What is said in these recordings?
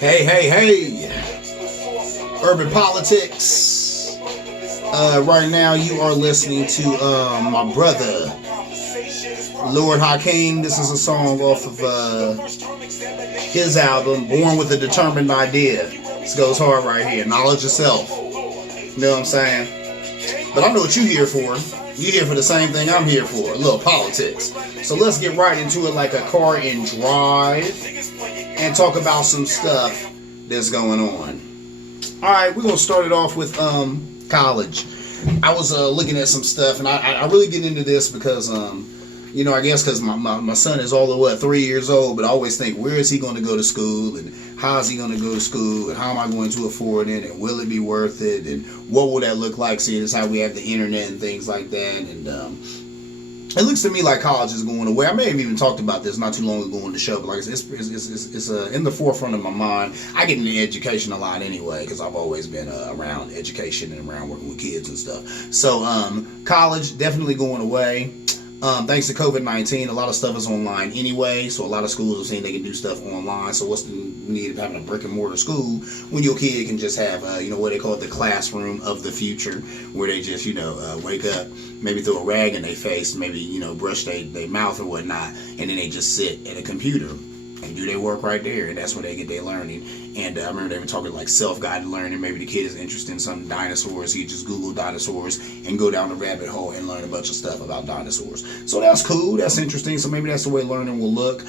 Hey, hey, hey! Urban Politics. Right now, you are listening to my brother, Lord Hakeem. This is a song off of his album, Born with a Determined Idea. This goes hard right here. Knowledge yourself. You know what I'm saying? But I know what you're here for. You're here for the same thing I'm here for, a little politics. So let's get right into it like a car in drive and talk about some stuff that's going on. Alright, we're going to start it off with college. I was looking at some stuff, and I really get into this because, I guess because my son is all of 3 years old, but I always think, where is he going to go to school, and how is he going to go to school, and how am I going to afford it, and will it be worth it, and what will that look like, seeing as how we have the internet and things like that. And it looks to me like college is going away. I may have even talked about this not too long ago on the show, but like it's in the forefront of my mind. I get into education a lot anyway because I've always been around education and around working with kids and stuff. So college definitely going away. Thanks to COVID-19, a lot of stuff is online anyway, so a lot of schools are saying they can do stuff online. So what's the need of having a brick and mortar school when your kid can just have, what they call it, the classroom of the future, where they just, wake up, maybe throw a rag in their face, maybe, brush their mouth or whatnot, and then they just sit at a computer and do their work right there, and that's where they get their learning. And I remember they were talking like self-guided learning. Maybe the kid is interested in some dinosaurs. He just Google dinosaurs and go down the rabbit hole and learn a bunch of stuff about dinosaurs. So that's cool. That's interesting. So maybe that's the way learning will look.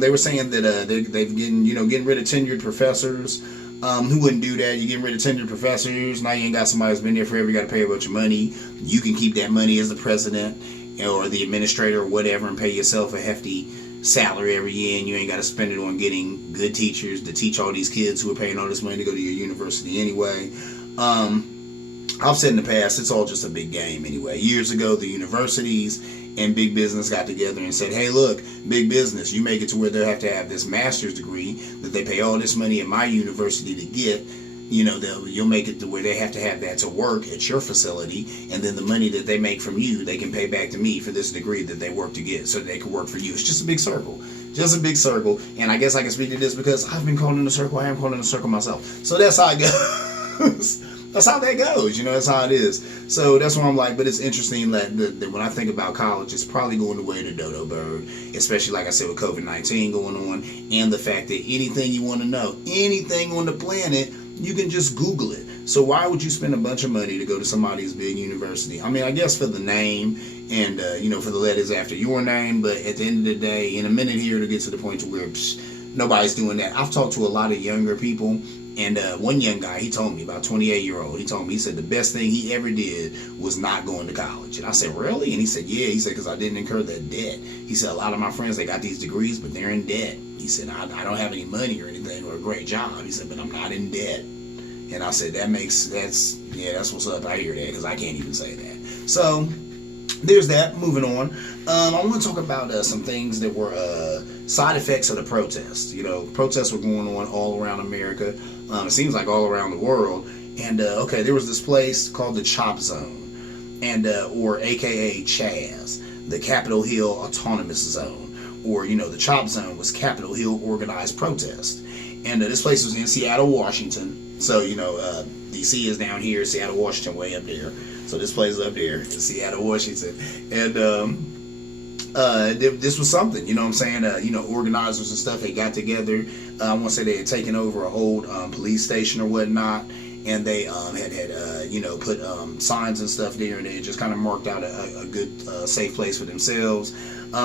They were saying that they've getting rid of tenured professors. Who wouldn't do that? You're getting rid of tenured professors. Now you ain't got somebody who's been there forever. You got to pay a bunch of money. You can keep that money as the president or the administrator or whatever and pay yourself a hefty salary every year, and you ain't got to spend it on getting good teachers to teach all these kids who are paying all this money to go to your university anyway. I've said in the past, it's all just a big game anyway. Years ago, the universities and big business got together and said, hey, look, big business, you make it to where they'll have to have this master's degree that they pay all this money at my university to get. You'll make it to where they have to have that to work at your facility, and then the money that they make from you, they can pay back to me for this degree that they work to get, so they can work for you. It's just a big circle. Just a big circle. And I guess I can speak to this because I've been caught in a circle. I am caught in a circle myself. So that's how it goes. That's how that goes. That's how it is. So that's why I'm like, but it's interesting that when I think about college, it's probably going the way to dodo bird, especially like I said with COVID-19 going on, and the fact that anything you want to know, anything on the planet, you can just Google it. So why would you spend a bunch of money to go to somebody's big university? I mean, I guess for the name and, for the letters after your name. But at the end of the day, in a minute here, to get to the point to where nobody's doing that. I've talked to a lot of younger people. And one young guy, he told me, about 28-year-old, he said the best thing he ever did was not going to college. And I said, really? And he said, yeah. He said, because I didn't incur that debt. He said, a lot of my friends, they got these degrees, but they're in debt. He said, I don't have any money or anything or a great job. He said, but I'm not in debt. And I said, that's what's up. I hear that because I can't even say that. So there's that. Moving on. I want to talk about some things that were side effects of the protests. Protests were going on all around America. It seems like all around the world. And there was this place called the Chop Zone, and or AKA Chaz, the Capitol Hill Autonomous Zone, or the Chop Zone was Capitol Hill Organized Protest. And this place was in Seattle, Washington. So, D.C. is down here, Seattle, Washington, way up there. So this place is up there in Seattle, Washington. And this was something, what I'm saying? Organizers and stuff, they got together. I want to say they had taken over an old police station or whatnot. And they had put signs and stuff there, and they just kind of marked out a good, safe place for themselves.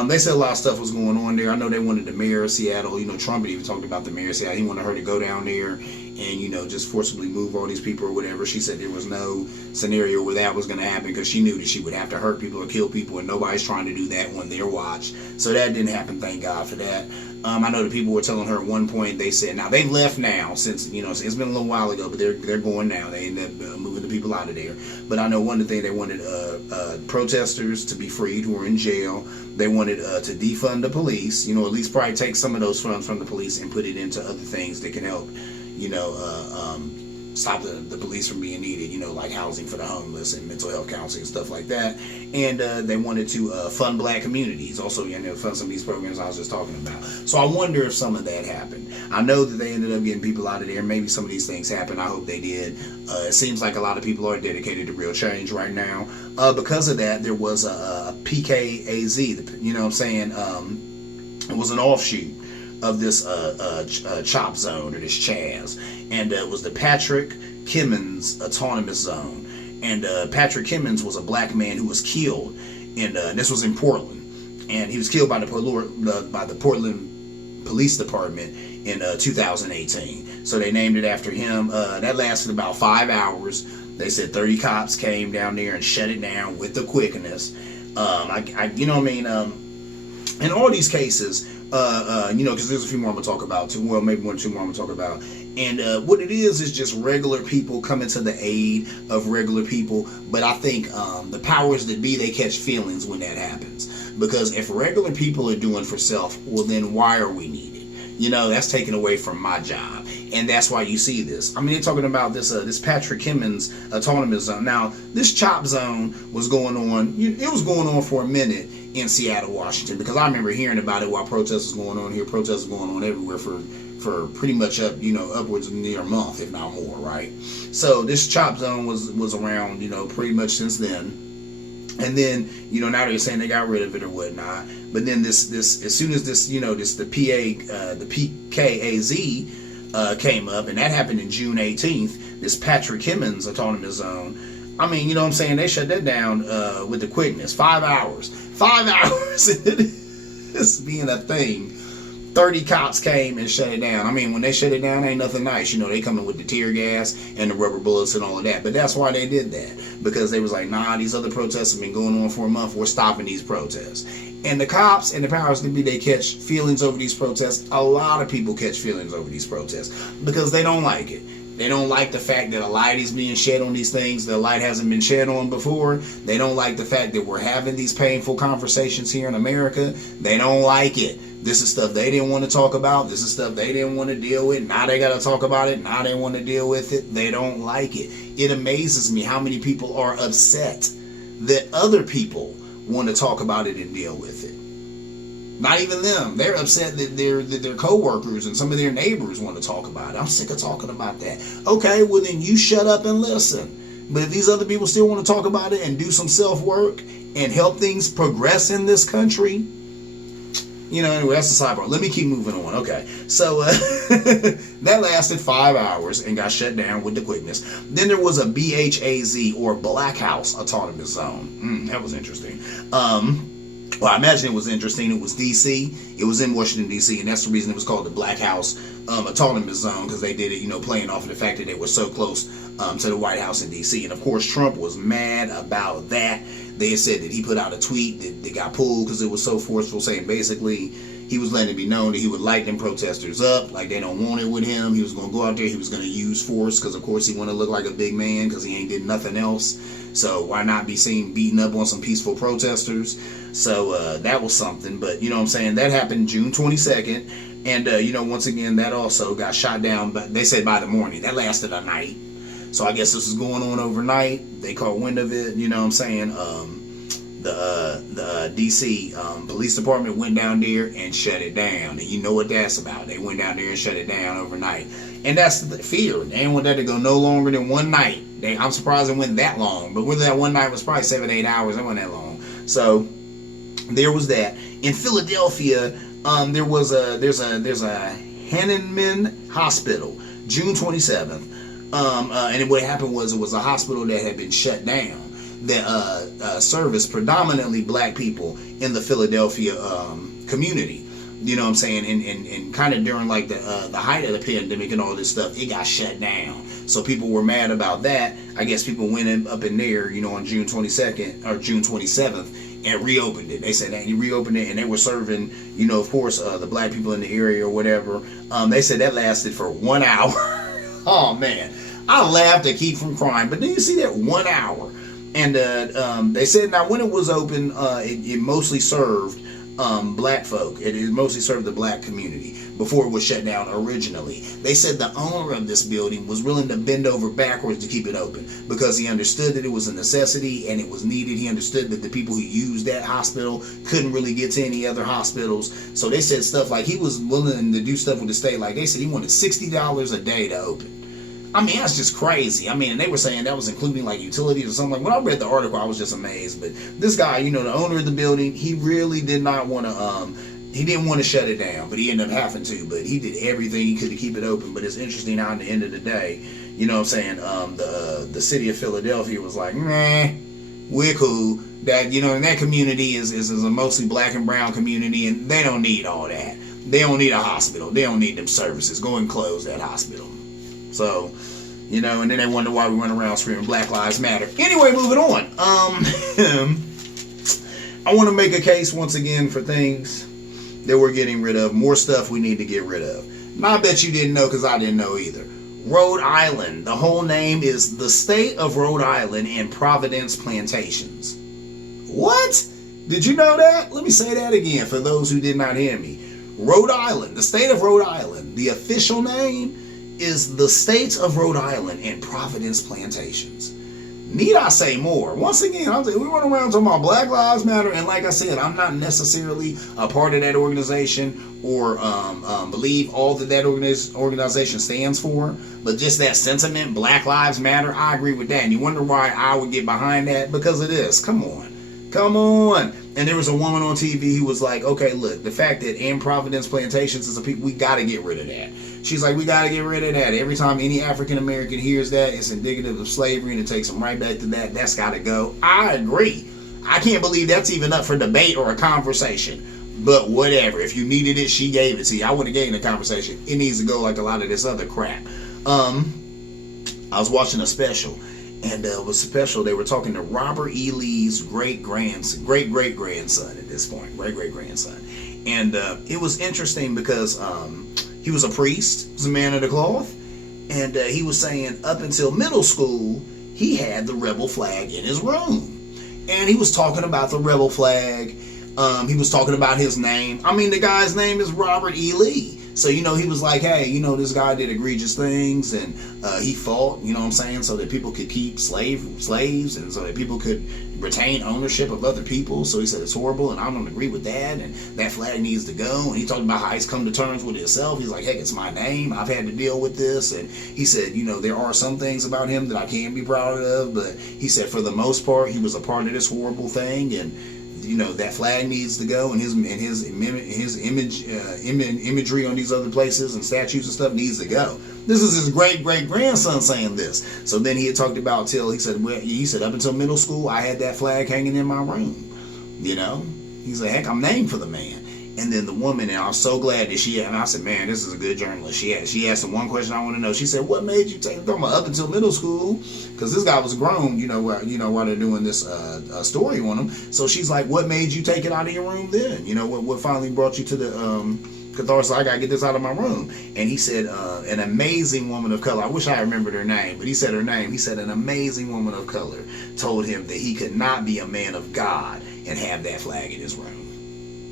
They said a lot of stuff was going on there. I know they wanted the mayor of Seattle. Trump had even talked about the mayor of Seattle. He wanted her to go down there and, just forcibly move all these people or whatever. She said there was no scenario where that was going to happen because she knew that she would have to hurt people or kill people, and nobody's trying to do that on their watch. So that didn't happen, thank God for that. I know the people were telling her at one point, they said, now they've left now since, it's been a little while ago, but they're going now. They ended up moving the people out of there. But I know one of the things, they wanted protesters to be freed who were in jail. They wanted to defund the police, at least probably take some of those funds from the police and put it into other things that can help, stop the police from being needed, like housing for the homeless and mental health counseling and stuff like that. And they wanted to fund black communities, also fund some of these programs I was just talking about. So I wonder if some of that happened. I know that they ended up getting people out of there. Maybe some of these things happened. I hope they did. It seems like a lot of people are dedicated to real change right now. Because of that, there was a PKAZ, you know what I'm saying? It was an offshoot of this CHOP zone, or this CHAZ, and it was the Patrick Kimmons Autonomous Zone. And Patrick Kimmons was a black man who was killed, and this was in Portland, and he was killed by the Portland Police Department in 2018. So they named it after him. That lasted about 5 hours. They said 30 cops came down there and shut it down with the quickness. In all these cases, because there's a few more I'm going to talk about too. Well, maybe 1 or 2 more I'm going to talk about. And what it is just regular people coming to the aid of regular people. But I think the powers that be, they catch feelings when that happens. Because if regular people are doing for self, well, then why are we needed? That's taken away from my job. And that's why you see this. I mean, they're talking about this Patrick Kimmons Autonomous Zone. Now, this CHOP zone was going on. It was going on for a minute in Seattle, Washington, because I remember hearing about it while protests was going on here. Protests were going on everywhere for pretty much upwards of near a month, if not more, right? So this CHOP zone was around, pretty much since then. And then, now they're saying they got rid of it or whatnot. But then this as soon as the PKAZ came up, and that happened in June 18th, this Patrick Kimmons Autonomous Zone, I mean, what I'm saying, they shut that down with the quickness. 5 hours. 5 hours. This being a thing. 30 cops came and shut it down. I mean, when they shut it down, ain't nothing nice. They coming with the tear gas and the rubber bullets and all of that. But that's why they did that. Because they was like, nah, these other protests have been going on for a month. We're stopping these protests. And the cops and the powers that be, they catch feelings over these protests. A lot of people catch feelings over these protests because they don't like it. They don't like the fact that a light is being shed on these things that a light hasn't been shed on before. They don't like the fact that we're having these painful conversations here in America. They don't like it. This is stuff they didn't want to talk about. This is stuff they didn't want to deal with. Now they got to talk about it. Now they want to deal with it. They don't like it. It amazes me how many people are upset that other people want to talk about it and deal with it. Not even them. They're upset that their co-workers and some of their neighbors want to talk about it. I'm sick of talking about that. Okay, well then you shut up and listen. But if these other people still want to talk about it and do some self-work and help things progress in this country, anyway, that's the sidebar. Let me keep moving on. Okay, so that lasted 5 hours and got shut down with the quickness. Then there was a BHAZ, or Black House Autonomous Zone. That was interesting. Well, I imagine it was interesting. It was D.C. It was in Washington, D.C., and that's the reason it was called the Black House Autonomous Zone, because they did it, playing off of the fact that they were so close to the White House in D.C. And, of course, Trump was mad about that. They had said that he put out a tweet that got pulled because it was so forceful, saying basically he was letting it be known that he would light them protesters up, like they don't want it with him. He was going to go out there. He was going to use force because, of course, he want to look like a big man because he ain't did nothing else. So why not be seen beating up on some peaceful protesters? So that was something. But, what I'm saying, that happened June 22nd. And, once again, that also got shot down. But they said by the morning. That lasted a night. So I guess this was going on overnight. They caught wind of it. What I'm saying? The D.C. Police Department went down there and shut it down. And you know what that's about. They went down there and shut it down overnight. And that's the fear. They didn't want that to go no longer than one night. I'm surprised it went that long. But whether that one night was probably 7-8 hours, it wasn't that long. So there was that. In Philadelphia, there's a Hahnemann Hospital, June 27th. And what happened was it was a hospital that had been shut down that serviced predominantly black people in the Philadelphia community. What I'm saying? And kind of during like the height of the pandemic and all this stuff, it got shut down. So people were mad about that. I guess people went up in there, on June 22nd or June 27th and reopened it. They said that he reopened it, and they were serving, of course, the black people in the area or whatever. They said that lasted for 1 hour. Oh man, I laughed to keep from crying. But then you see that 1 hour, and they said now when it was open, it mostly served black folk. It mostly served the black community. before it was shut down originally. They said the owner of this building was willing to bend over backwards to keep it open because he understood that it was a necessity and it was needed. He understood that the people who used that hospital couldn't really get to any other hospitals. So they said stuff like he was willing to do stuff with the state. Like they said he wanted $60 a day to open. I mean, that's just crazy. I mean, they were saying that was including like utilities or something. Like when I read the article, I was just amazed. But this guy, you know, the owner of the building, he really did not want to, he didn't want to shut it down, but he ended up having to. But he did everything he could to keep it open. But it's interesting how at the end of the day, you know what I'm saying, the city of Philadelphia was like, nah, we're cool. That, you know, and that community is a mostly black and brown community, and they don't need all that. They don't need a hospital. They don't need them services. Go and close that hospital. So, you know, and then they wonder why we run around screaming Black Lives Matter. Anyway, moving on. I want to make a case once again for things that we're getting rid of. More stuff we need to get rid of. And I bet you didn't know because I didn't know either. Rhode Island. The whole name is the State of Rhode Island and Providence Plantations. What? Did you know that? Let me say that again for those who did not hear me. Rhode Island. The State of Rhode Island. The official name is the State of Rhode Island and Providence Plantations. Need I say more? Once again, we run around talking about Black Lives Matter, and like I said, I'm not necessarily a part of that organization or believe all that organization stands for, but just that sentiment, Black Lives Matter, I agree with that. And you wonder why I would get behind that? Because of this. Come on. And there was a woman on TV who was like, okay, look, the fact that in Providence Plantations is a people, we got to get rid of that. She's like, we got to get rid of that. Every time any African American hears that, it's indicative of slavery, and it takes them right back to that. That's got to go. I agree. I can't believe that's even up for debate or a conversation. But whatever. If you needed it, she gave it to you. I wouldn't have gave the conversation. It needs to go like a lot of this other crap. I was watching a special. And it was special. They were talking to Robert E. Lee's great-great-grandson at this point. Great-great-grandson. And it was interesting because he was a priest. He was a man of the cloth. And he was saying up until middle school, he had the rebel flag in his room. And he was talking about the rebel flag. He was talking about his name. I mean, the guy's name is Robert E. Lee. So, you know, he was like, hey, you know, this guy did egregious things, and he fought, you know what I'm saying, so that people could keep slaves, and so that people could retain ownership of other people. So he said it's horrible, and I don't agree with that, and that flag needs to go. And he talked about how he's come to terms with himself. He's like, heck, it's my name. I've had to deal with this. And he said, you know, there are some things about him that I can't be proud of, but he said for the most part, he was a part of this horrible thing, and you know, that flag needs to go, and his imagery on these other places and statues and stuff needs to go. This is his great-great-grandson saying this. So then he had talked about till he said up until middle school I had that flag hanging in my room. You know, he's like, heck, I'm named for the man. And then the woman, and I was so glad that and I said, man, this is a good journalist. She asked him one question I want to know. She said, what made you take them up until middle school? Because this guy was grown, while they're doing this story on him. So she's like, what made you take it out of your room then? You know, what finally brought you to the catharsis? I got to get this out of my room. And he said, an amazing woman of color. I wish I remembered her name, but he said her name. He said an amazing woman of color told him that he could not be a man of God and have that flag in his room.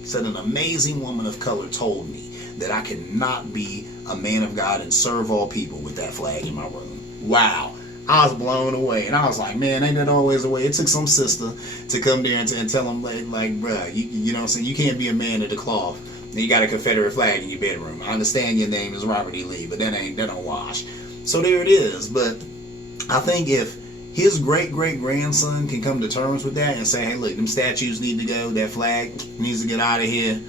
Said an amazing woman of color told me that I could not be a man of God and serve all people with that flag in my room. Wow. I was blown away. And I was like, man, ain't that always the way? It took some sister to come there and tell him, like bruh, you know what I'm saying? You can't be a man of the cloth. And you got a Confederate flag in your bedroom. I understand your name is Robert E. Lee, but that don't wash. So there it is. But I think if his great-great-grandson can come to terms with that and say, hey, look, them statues need to go, that flag needs to get out of here,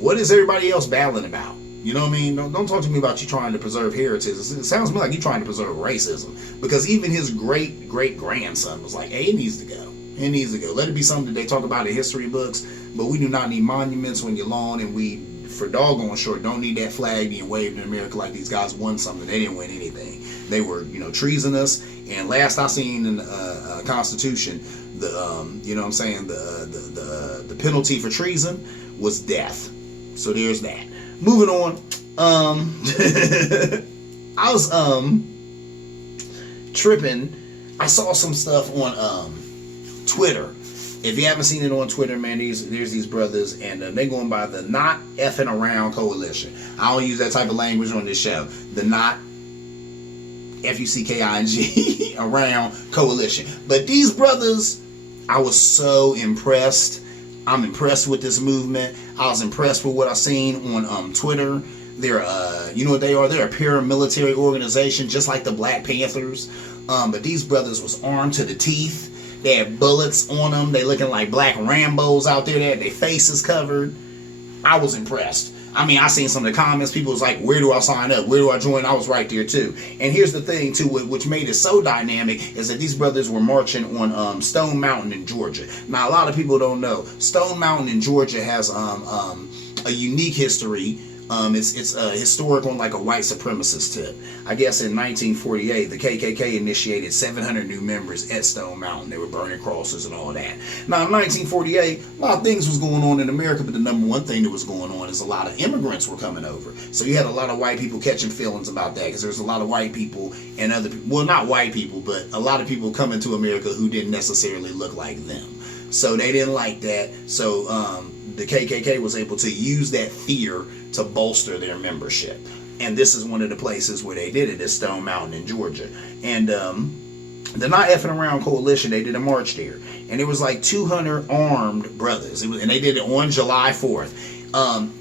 what is everybody else battling about? You know what I mean? Don't talk to me about you trying to preserve heritage. It sounds to me like you're trying to preserve racism. Because even his great-great-grandson was like, hey, it needs to go. It needs to go. Let it be something that they talk about in history books, but we do not need monuments on your lawn, and we, for doggone sure, don't need that flag being waved in America like these guys won something. They didn't win anything. They were, treasonous. And last I seen in the Constitution, the penalty for treason was death. So there's that. Moving on. I was tripping. I saw some stuff on Twitter, If you haven't seen it on Twitter, man, there's these brothers, and they're going by the Not Effing Around Coalition. I don't use that type of language on this show. The Not F-U-C-K-I-N-G Around Coalition. But these brothers, I was so impressed. I'm impressed with this movement. I was impressed with what I seen on Twitter. They're, you know what they are? They're a paramilitary organization, just like the Black Panthers. But these brothers was armed to the teeth. They had bullets on them. They looking like black Rambos out there. They had their faces covered. I was impressed. I mean, I seen some of the comments. People was like, where do I sign up? Where do I join? I was right there too. And here's the thing too, which made it so dynamic, is that these brothers were marching on Stone Mountain in Georgia. Now, a lot of people don't know. Stone Mountain in Georgia has a unique history. It's historic on like a white supremacist tip. I guess in 1948, the KKK initiated 700 new members at Stone Mountain. They were burning crosses and all that. Now, in 1948, a lot of things was going on in America, but the number one thing that was going on is a lot of immigrants were coming over. So you had a lot of white people catching feelings about that, because there's a lot of white people and other people, well, not white people, but a lot of people coming to America who didn't necessarily look like them. So they didn't like that. So the KKK was able to use that fear to bolster their membership. And this is one of the places where they did it, at Stone Mountain in Georgia. And the Not Effing Around Coalition, they did a march there. And it was like 200 armed brothers. And they did it on July 4th.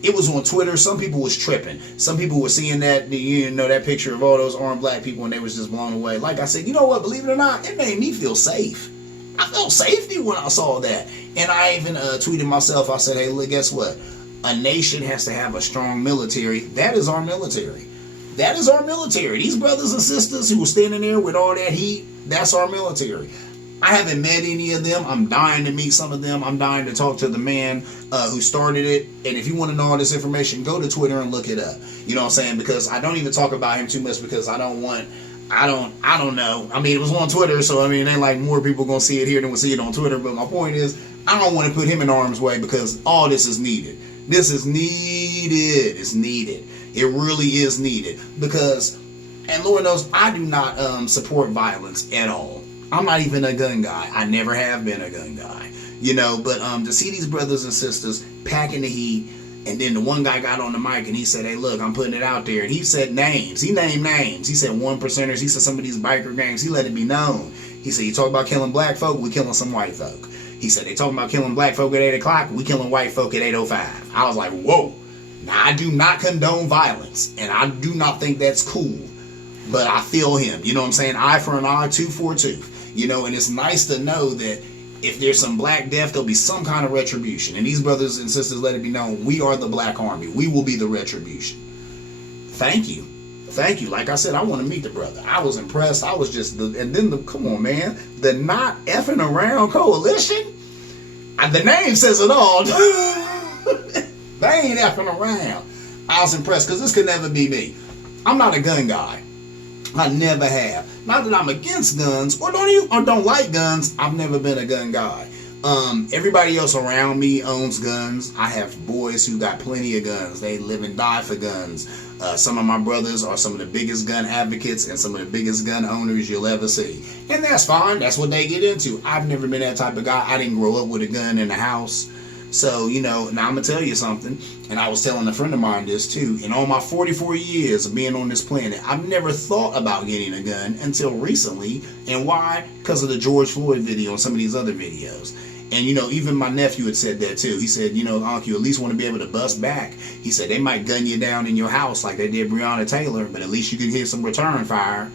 It was on Twitter. Some people was tripping. Some people were seeing that, you know, that picture of all those armed black people, and they was just blown away. Like I said, you know what, believe it or not, it made me feel safe. I felt safety when I saw that. And I even tweeted myself, I said, hey, look, guess what? A nation has to have a strong military. That is our military. That is our military. These brothers and sisters who were standing there with all that heat, that's our military. I haven't met any of them. I'm dying to meet some of them. I'm dying to talk to the man who started it. And if you want to know all this information, go to Twitter and look it up. You know what I'm saying? Because I don't even talk about him too much, because I don't know. I mean, it was on Twitter, so I mean, it ain't like more people gonna see it here than will see it on Twitter. But my point is, I don't want to put him in harm's way, because all this is needed. This is needed. It's needed. It really is needed. Because, and Lord knows, I do not support violence at all. I'm not even a gun guy. I never have been a gun guy. You know, but to see these brothers and sisters packing the heat. And then the one guy got on the mic and he said, hey, look, I'm putting it out there. And he said names. He named names. He said 1%ers. He said some of these biker gangs. He let it be known. He said, you talk about killing black folk, we killing some white folk. He said, they talking about killing black folk at 8 o'clock, we killing white folk at 8:05. I was like, whoa. Now, I do not condone violence. And I do not think that's cool. But I feel him. You know what I'm saying? Eye for an eye, tooth for a tooth. You know, and it's nice to know that if there's some black death, there'll be some kind of retribution. And these brothers and sisters let it be known, we are the Black Army. We will be the retribution. Thank you. Thank you. Like I said, I want to meet the brother. I was impressed. I was just, and then come on, man. The Not Effing Around Coalition? The name says it all. They ain't effing around. I was impressed, because this could never be me. I'm not a gun guy. I never have. Not that I'm against guns or don't like guns. I've never been a gun guy. Everybody else around me owns guns. I have boys who got plenty of guns. They live and die for guns. Some of my brothers are some of the biggest gun advocates and some of the biggest gun owners you'll ever see. And that's fine. That's what they get into. I've never been that type of guy. I didn't grow up with a gun in the house. So, you know, now I'm going to tell you something, and I was telling a friend of mine this too. In all my 44 years of being on this planet, I've never thought about getting a gun until recently. And why? Because of the George Floyd video and some of these other videos. And, you know, even my nephew had said that too. He said, you know, Unc, you at least want to be able to bust back. He said they might gun you down in your house like they did Breonna Taylor, but at least you can hear some return fire.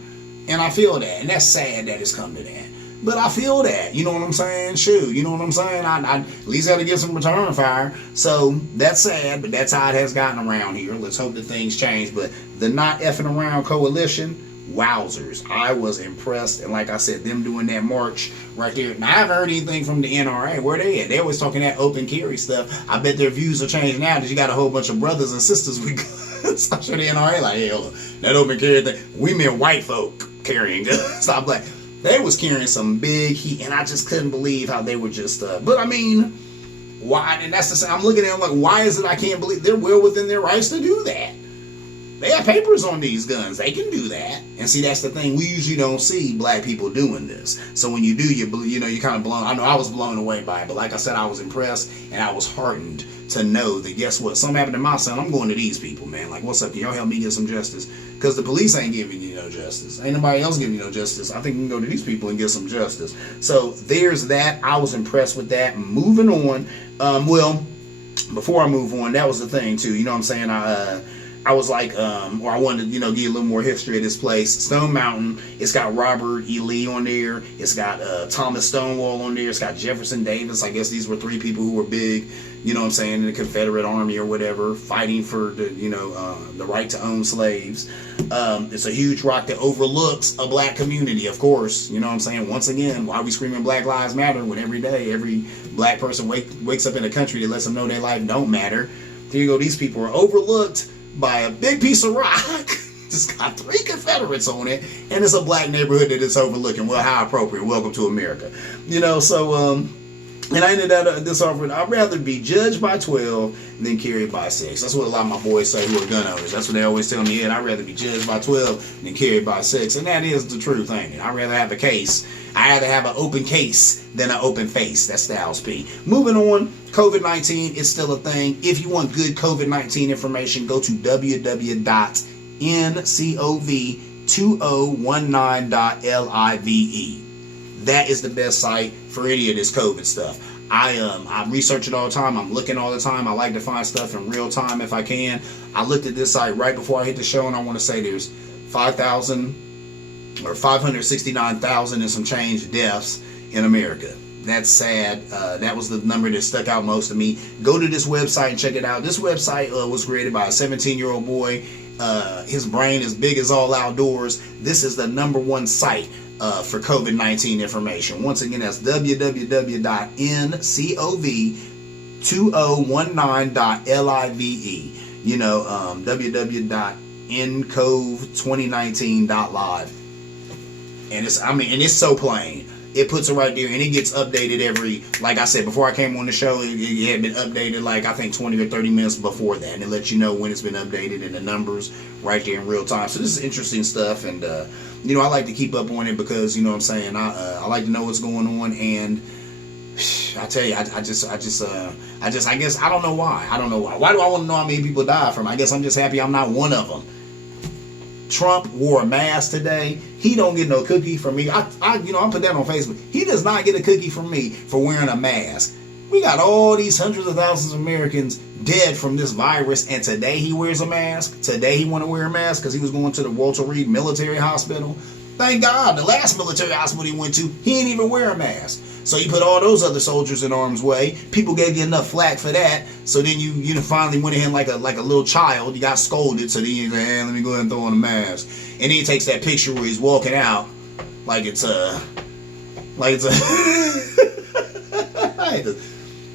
And I feel that. And that's sad that it's come to that. But I feel that, you know what I'm saying? Shoot, you know what I'm saying? I at least had to get some return fire. So that's sad, but that's how it has gotten around here. Let's hope that things change. But the Not Effing Around Coalition, wowzers. I was impressed. And like I said, them doing that march right there. Now, I haven't heard anything from the NRA. Where they at? They always talking that open carry stuff. I bet their views will change now that you got a whole bunch of brothers and sisters with guns. I'm sure the NRA like, hell, that open carry thing. We meant white folk carrying guns. Stop black. They was carrying some big heat, and I just couldn't believe how they were just, but I mean, why? And that's the same. I'm looking at them like, why is it I can't believe they're well within their rights to do that? They have papers on these guns. They can do that. And see, that's the thing. We usually don't see black people doing this. So when you do, you're kind of blown. I know I was blown away by it, but like I said, I was impressed and I was heartened to know that, guess what? Something happened to my son. I'm going to these people, man. Like, what's up? Can y'all help me get some justice? Because the police ain't giving you no justice. Ain't nobody else giving you no justice. I think we can go to these people and get some justice. So there's that. I was impressed with that. Moving on. Well, before I move on, that was the thing too. You know what I'm saying? I was like, or I wanted to, give you a little more history of this place. Stone Mountain, it's got Robert E. Lee on there. It's got Thomas Stonewall on there. It's got Jefferson Davis. I guess these were 3 people who were big, you know what I'm saying, in the Confederate Army or whatever, fighting for the, the right to own slaves. It's a huge rock that overlooks a black community, of course. You know what I'm saying? Once again, why are we screaming Black Lives Matter when every day, every black person wakes up in a country that lets them know their life don't matter? There you go. These people are overlooked by a big piece of rock. It's got 3 Confederates on it, and it's a black neighborhood that it's overlooking. Well, how appropriate. Welcome to America. And I ended this off with, I'd rather be judged by 12 than carried by 6. That's what a lot of my boys say who are gun owners. That's what they always tell me. Yeah, I'd rather be judged by 12 than carried by 6. And that is the truth, ain't it? I'd rather have a case. I'd rather have an open case than an open face. That's Styles P. Moving on, COVID-19 is still a thing. If you want good COVID-19 information, go to www.ncov2019.live. That is the best site for any of this COVID stuff. I research it all the time. I'm looking all the time. I like to find stuff in real time if I can. I looked at this site right before I hit the show, and I want to say there's 569,000 and some change deaths in America. That's sad. That was the number that stuck out most to me. Go to this website and check it out. This website was created by a 17-year-old boy. His brain is big as all outdoors. This is the #1 site for COVID-19 information. Once again, that's www.ncov2019.live. www.ncov2019.live. And it's so plain. It puts it right there, and it gets updated every, like I said, before I came on the show, it had been updated like, I think 20 or 30 minutes before that, and it lets you know when it's been updated and the numbers right there in real time. So this is interesting stuff, and, I like to keep up on it because, you know what I'm saying, I like to know what's going on, and I tell you, I guess, I don't know why. Why do I want to know how many people died from? I guess I'm just happy I'm not one of them. Trump wore a mask today. He don't get no cookie from me. I put that on Facebook. He does not get a cookie from me for wearing a mask. We got all these hundreds of thousands of Americans dead from this virus, and today he wears a mask. Today he want to wear a mask because he was going to the Walter Reed Military Hospital. Thank God, the last military hospital he went to, he didn't even wear a mask. So you put all those other soldiers in harm's way. People gave you enough flack for that. So then you finally went in like a little child. You got scolded. So then you say, hey, let me go ahead and throw on a mask. And then he takes that picture where he's walking out like it's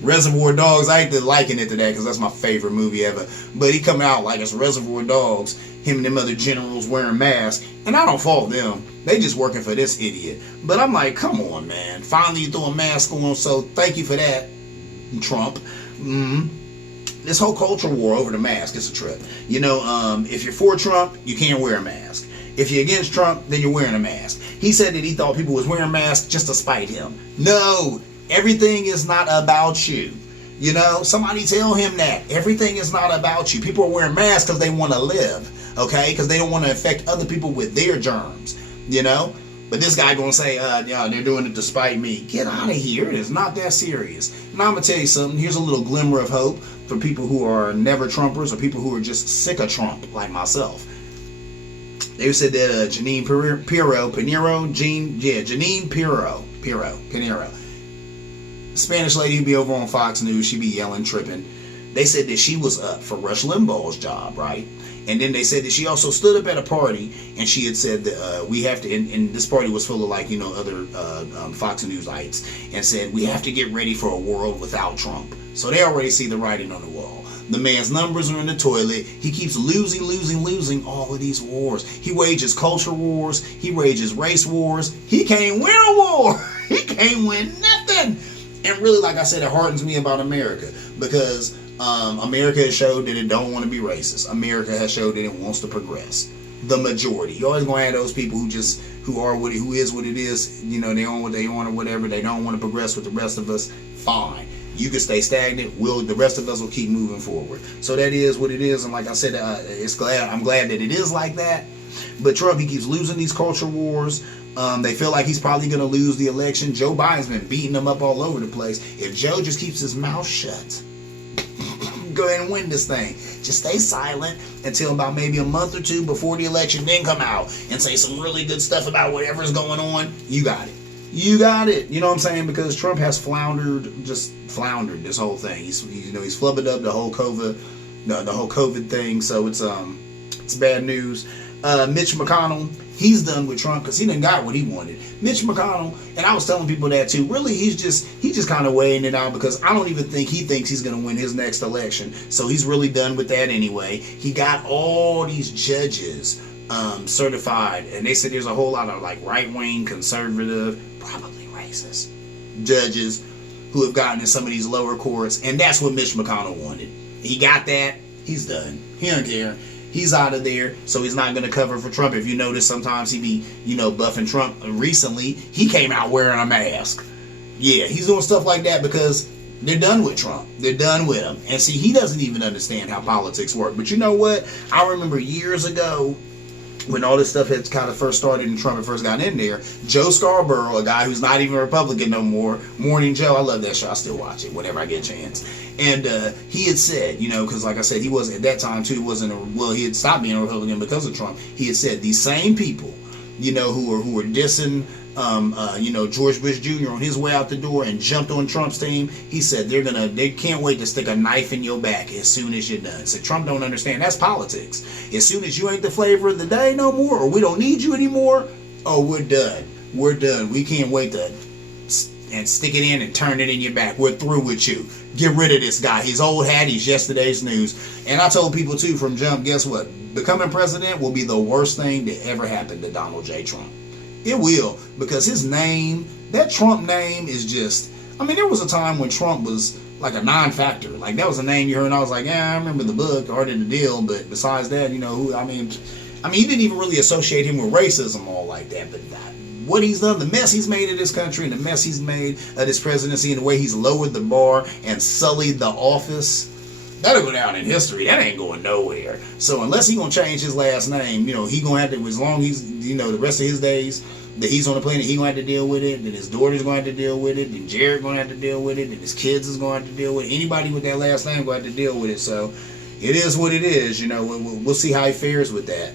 Reservoir Dogs. I ain't to liken it to that because that's my favorite movie ever. But he come out like it's Reservoir Dogs. Him and them other generals wearing masks. And I don't fault them. They just working for this idiot. But I'm like, come on, man. Finally you throw a mask on, so thank you for that, Trump. This whole culture war over the mask is a trip. If you're for Trump, you can't wear a mask. If you're against Trump, then you're wearing a mask. He said that he thought people was wearing masks just to spite him. No, everything is not about you. Somebody tell him that. Everything is not about you. People are wearing masks because they want to live, okay? Because they don't want to infect other people with their germs, But this guy gonna say, they're doing it to spite me. Get out of here. It is not that serious. Now I'm gonna tell you something. Here's a little glimmer of hope for people who are never Trumpers or people who are just sick of Trump, like myself. They said that Jeanine Pirro, Spanish lady who be over on Fox News, she be yelling, tripping. They said that she was up for Rush Limbaugh's job, right? And then they said that she also stood up at a party and she had said that we have to, and this party was full of other Fox Newsites, and said we have to get ready for a world without Trump. So they already see the writing on the wall. The man's numbers are in the toilet. He keeps losing all of these wars. He wages culture wars. He wages race wars. He can't win a war. He can't win nothing. And really, like I said, it hardens me about America because America has showed that it don't want to be racist. America has showed that it wants to progress. The majority. You're always going to have those people who is what it is. You know, they own what they want or whatever. They don't want to progress with the rest of us. Fine. You can stay stagnant. The rest of us will keep moving forward. So that is what it is. And like I said, I'm glad that it is like that. But Trump, he keeps losing these culture wars. They feel like he's probably going to lose the election. Joe Biden's been beating him up all over the place. If Joe just keeps his mouth shut, go ahead and win this thing. Just stay silent until about maybe a month or two before the election, then come out and say some really good stuff about whatever's going on. You got it. You got it. You know what I'm saying? Because Trump has floundered this whole thing. He's flubbered up the whole COVID thing. So it's bad news. Mitch McConnell, he's done with Trump because he done got what he wanted. Mitch McConnell, and I was telling people that too, really he's just kind of weighing it out because I don't even think he thinks he's going to win his next election. So he's really done with that anyway. He got all these judges certified, and they said there's a whole lot of like right-wing, conservative, probably racist judges who have gotten in some of these lower courts, and that's what Mitch McConnell wanted. He got that. He's done. He don't care. He's out of there, so he's not going to cover for Trump. If you notice, sometimes he be, buffing Trump. Recently, he came out wearing a mask. Yeah, he's doing stuff like that because they're done with Trump. They're done with him. And see, he doesn't even understand how politics work. But you know what? I remember years ago, when all this stuff had kind of first started and Trump had first got in there, Joe Scarborough, a guy who's not even a Republican no more, Morning Joe, I love that show, I still watch it whenever I get a chance. And he had said, because like I said, he wasn't, at that time too, he had stopped being a Republican because of Trump. He had said these same people, who were dissing, George Bush Jr. on his way out the door and jumped on Trump's team. He said they can't wait to stick a knife in your back as soon as you're done. So Trump don't understand. That's politics. As soon as you ain't the flavor of the day no more, or we don't need you anymore, oh, we're done. We're done. We can't wait to and stick it in and turn it in your back. We're through with you. Get rid of this guy. He's old hat. He's yesterday's news. And I told people too from jump, guess what? Becoming president will be the worst thing that ever happened to Donald J. Trump. It will, because his name, that Trump name is just, there was a time when Trump was like a non-factor. Like that was a name you heard and I was like, yeah, I remember the book, Art of the Deal, but besides that, you didn't even really associate him with racism all like that, but what he's done, the mess he's made of this country and the mess he's made of this presidency and the way he's lowered the bar and sullied the office, that'll go down in history. That ain't going nowhere. So unless he gonna change his last name, he gonna have to, as long as he's, the rest of his days that he's on the planet, he gonna have to deal with it. Then his daughter's gonna have to deal with it. Then Jared gonna have to deal with it. Then his kids is gonna have to deal with it. Anybody with that last name gonna have to deal with it. So it is what it is. We'll see how he fares with that.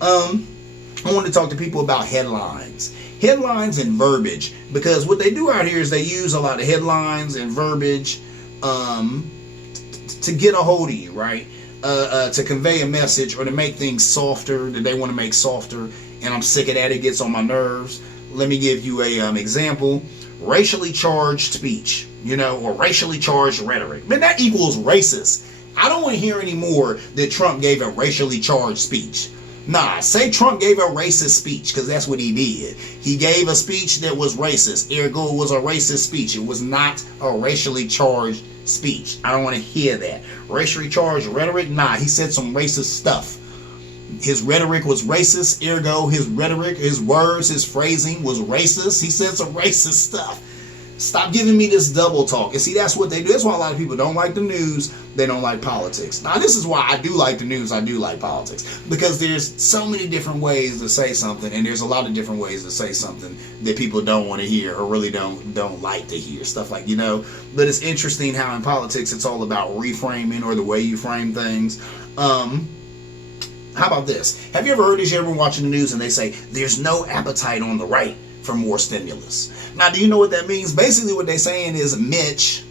I want to talk to people about headlines and verbiage, because what they do out here is they use a lot of headlines and verbiage to get a hold of you, right? To convey a message or to make things softer that they want to make softer, and I'm sick of that. It gets on my nerves. Let me give you a example. Racially charged speech, or racially charged rhetoric. Man, that equals racist. I don't want to hear anymore that Trump gave a racially charged speech. Nah, say Trump gave a racist speech, because that's what he did. He gave a speech that was racist. Ergo, it was a racist speech. It was not a racially charged speech. I don't want to hear that. Racially charged rhetoric? Nah, he said some racist stuff. His rhetoric was racist. Ergo, his rhetoric, his words, his phrasing was racist. He said some racist stuff. Stop giving me this double talk. And see, that's what they do. That's why a lot of people don't like the news. They don't like politics. Now, this is why I do like the news. I do like politics. Because there's so many different ways to say something. And there's a lot of different ways to say something that people don't want to hear or really don't like to hear. Stuff like, But it's interesting how in politics it's all about reframing or the way you frame things. How about this? Have you ever heard this? You ever been watching the news and they say, there's no appetite on the right for more stimulus? Now, do you know what that means? Basically, what they're saying is Mitch,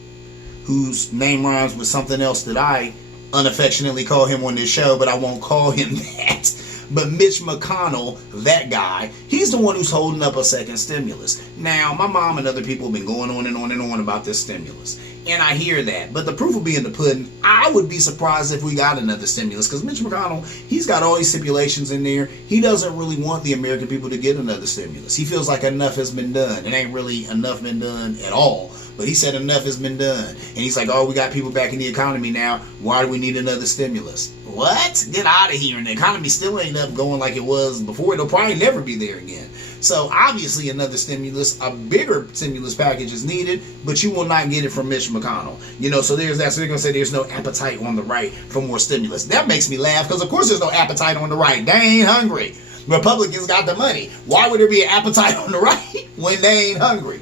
whose name rhymes with something else that I unaffectionately call him on this show, but I won't call him that. But Mitch McConnell, that guy, he's the one who's holding up a second stimulus. Now, my mom and other people have been going on and on and on about this stimulus. And I hear that. But the proof will be in the pudding. I would be surprised if we got another stimulus, because Mitch McConnell, he's got all these stipulations in there. He doesn't really want the American people to get another stimulus. He feels like enough has been done. It ain't really enough been done at all. But he said enough has been done. And he's like, oh, we got people back in the economy now. Why do we need another stimulus? What? Get out of here. And the economy still ain't up going like it was before. It'll probably never be there again. So obviously another stimulus, a bigger stimulus package is needed, but you will not get it from Mitch McConnell. So there's that. So they're going to say there's no appetite on the right for more stimulus. That makes me laugh because, of course, there's no appetite on the right. They ain't hungry. Republicans got the money. Why would there be an appetite on the right when they ain't hungry?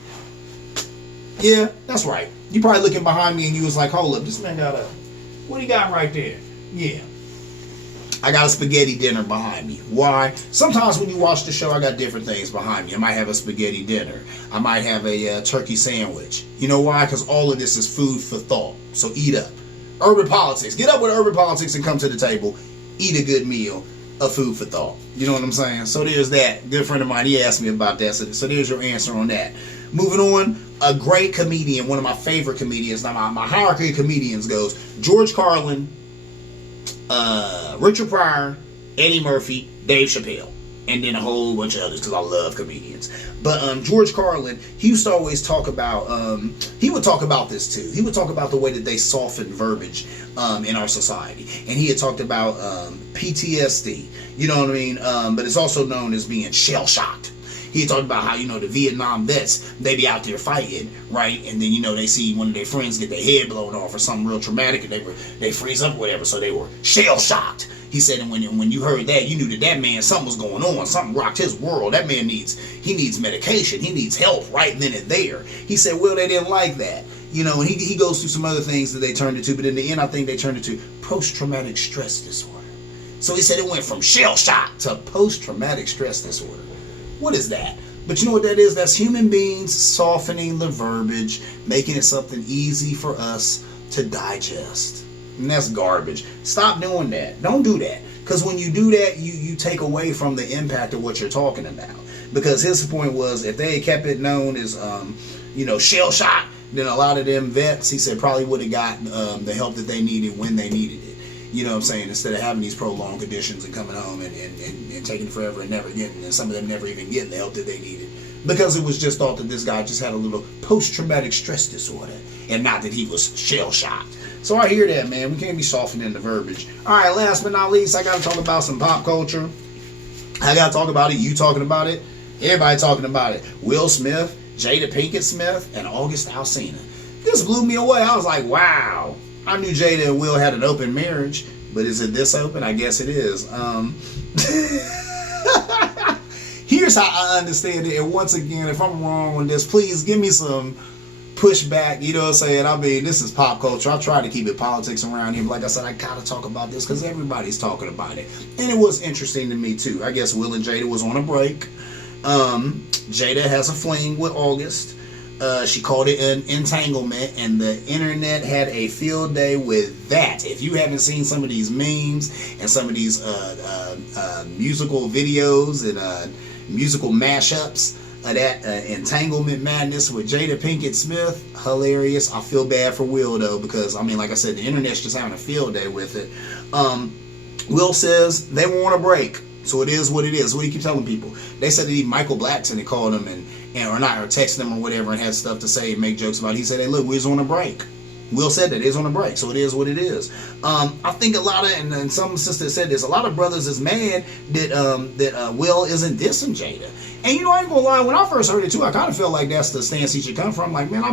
Yeah, that's right. You probably looking behind me and you was like, hold up, this man got a... What he got right there? Yeah. I got a spaghetti dinner behind me. Why? Sometimes when you watch the show, I got different things behind me. I might have a spaghetti dinner. I might have a turkey sandwich. You know why? Because all of this is food for thought. So eat up. Urban Politics. Get up with Urban Politics and come to the table. Eat a good meal of food for thought. You know what I'm saying? So there's that. Good friend of mine, he asked me about that. So there's your answer on that. Moving on, a great comedian, one of my favorite comedians. Now, my hierarchy of comedians goes George Carlin, Richard Pryor, Eddie Murphy, Dave Chappelle, and then a whole bunch of others because I love comedians. But George Carlin, he used to always talk about, he would talk about this too. He would talk about the way that they soften verbiage in our society. And he had talked about PTSD, you know what I mean? But it's also known as being shell-shocked. He talked about how, the Vietnam vets, they be out there fighting, right? And then, they see one of their friends get their head blown off or something real traumatic and they freeze up or whatever. So they were shell-shocked. He said, and when you heard that, you knew that man, something was going on. Something rocked his world. That man needs medication. He needs help right then and there. He said, well, they didn't like that. And he goes through some other things that they turned it to. But in the end, I think they turned it to post-traumatic stress disorder. So he said it went from shell-shock to post-traumatic stress disorder. What is that? But you know what that is? That's human beings softening the verbiage, making it something easy for us to digest. And that's garbage. Stop doing that. Don't do that. Because when you do that, you take away from the impact of what you're talking about. Because his point was, if they had kept it known as, shell shock, then a lot of them vets, he said, probably would have gotten the help that they needed when they needed it. You know what I'm saying? Instead of having these prolonged conditions and coming home and taking forever and never getting, and some of them never even getting the help that they needed. Because it was just thought that this guy just had a little post-traumatic stress disorder and not that he was shell-shocked. So I hear that, man. We can't be softening the verbiage. All right, last but not least, I got to talk about some pop culture. I got to talk about it. You talking about it. Everybody talking about it. Will Smith, Jada Pinkett Smith, and August Alsina. This blew me away. I was like, wow. I knew Jada and Will had an open marriage, but is it this open? I guess it is. Here's how I understand it. And once again, if I'm wrong on this, please give me some pushback. You know what I'm saying? I mean, this is pop culture. I try to keep it politics around here. But like I said, I got to talk about this because everybody's talking about it. And it was interesting to me, too. I guess Will and Jada was on a break. Jada has a fling with August. She called it an entanglement, and the internet had a field day with that. If you haven't seen some of these memes and some of these musical videos and musical mashups of that entanglement madness with Jada Pinkett Smith, hilarious. I feel bad for Will, though, because, like I said, the internet's just having a field day with it. Will says they want a break. So it is what it is. What do you keep telling people? They said that even Michael Blackson had called him or texted them or whatever and had stuff to say and make jokes about it. He said, hey, look, we're on a break. Will said that it's on a break, so it is what it is. I think a lot of, and some sisters said this, a lot of brothers is mad that Will isn't dissing Jada. And I ain't gonna lie, when I first heard it too, I kind of felt like that's the stance he should come from. Like, man, I'm